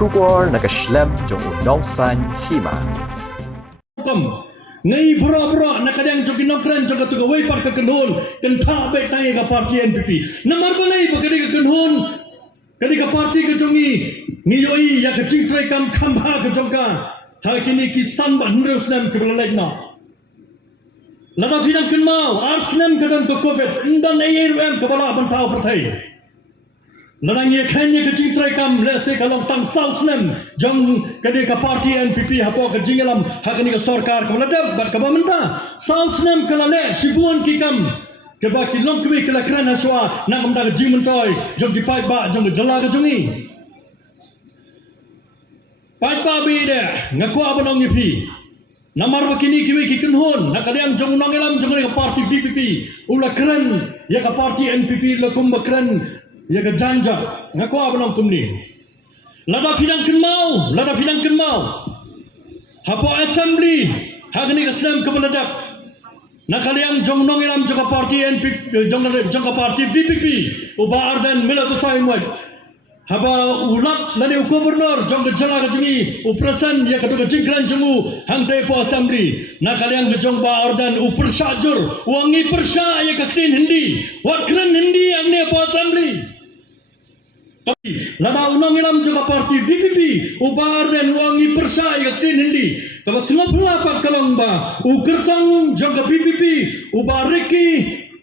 Shubor nakaslam jong unong san hima. Ngai bro nakadang joki nokran joga tuga wei par ka kanhon kan tha be tai ka parti NPP namar banai bakari ka kanhon kadi ka parti ka jongi ngiyoi ya ka chingtrai kam khamba ka jongka ha kini kisan ban rusnam ke belalai na lada finang kenmau arsnam ka dan ko covid indan ayem ka bala ban tau prathai Larang ye khanya ke chingtrai kam lese kalong tang sausnem jong kade ka parti NPP hapo ka jingalam hakani ka sarkar ka ladab bar ka bamenta sausnem kala le sibuan ki kam ke ba ki long kwe kala kran haswa na kam da jingmentoi jong ki pai ba jong jala ka jongi pai pa bi de ngako abanong yipi namar bakini kiwe ki kunhon nakadang jong nongelam jong ka parti DPP ula kran ya ka parti NPP la kum bakran ya ka janja ngako abanong tumni lada fidang kenmau hapo assembly hagni ka slam ka baladak nakaliang jong nong ilam jong parti NPP jong parti DPP uba ardan mila besai moy haba ulat lani gubernur jong jala ka jingi uprasan ya ka to jingkran jongu hangte po assembly nakaliang jong ba ardan upersajur wangi persa ya ka tin hindi wat kran hindi angne po assembly lada unang ilam juga parti DPP ubar dan wangi persai yakin hindi kalau semua pelapak kalamba ukertang juga BPP ubar reki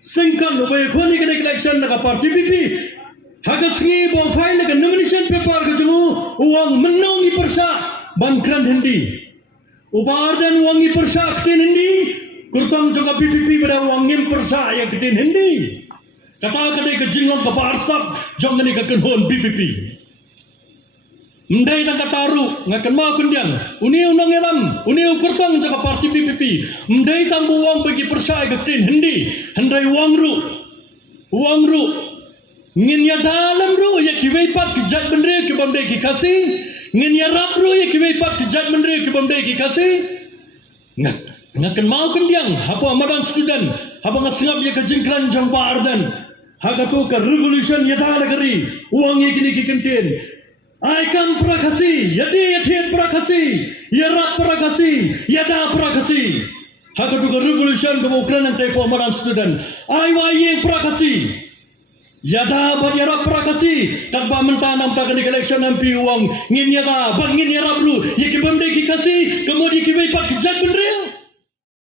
singkan ubai khoni ke election naga parti DPP hagas ngi bo file ke nomination paper ke jemu uang menongi persa bankran hindi ubar dan wangi persa yakin hindi kertang juga BPP pada wangi persa yakin hindi kata kadai ke jinglong ka parsap jong ni ka kenhon BPP mendai na kataru ngakan ma kundiang uni unang elam uni ukurtang jaka parti BPP mendai tambu wang bagi persai ka tin hindi handai wang ru ngin ya dalam ru ya kiwei pat ki jat bendre ki bamde ki kasi ngin ya rap ru ya kiwei pat ki jat bendre ki bamde ki kasi ngakan ma kundiang hapo amadan student hapo ngasingap ya ka jingkran jong pa ardan hagato ka revolution yada nagari uang ye kini kikentin aikam prakasi yadi yathin prakasi yara prakasi yada prakasi hagato ka revolution ka ukran ante po amaran student ai wa ye prakasi yada ba yara prakasi tanpa mentanam ta kini election MP uang ngin yada ban ngin yara bru ye kibamde ki kasi kemudian kibai pat kijat benrel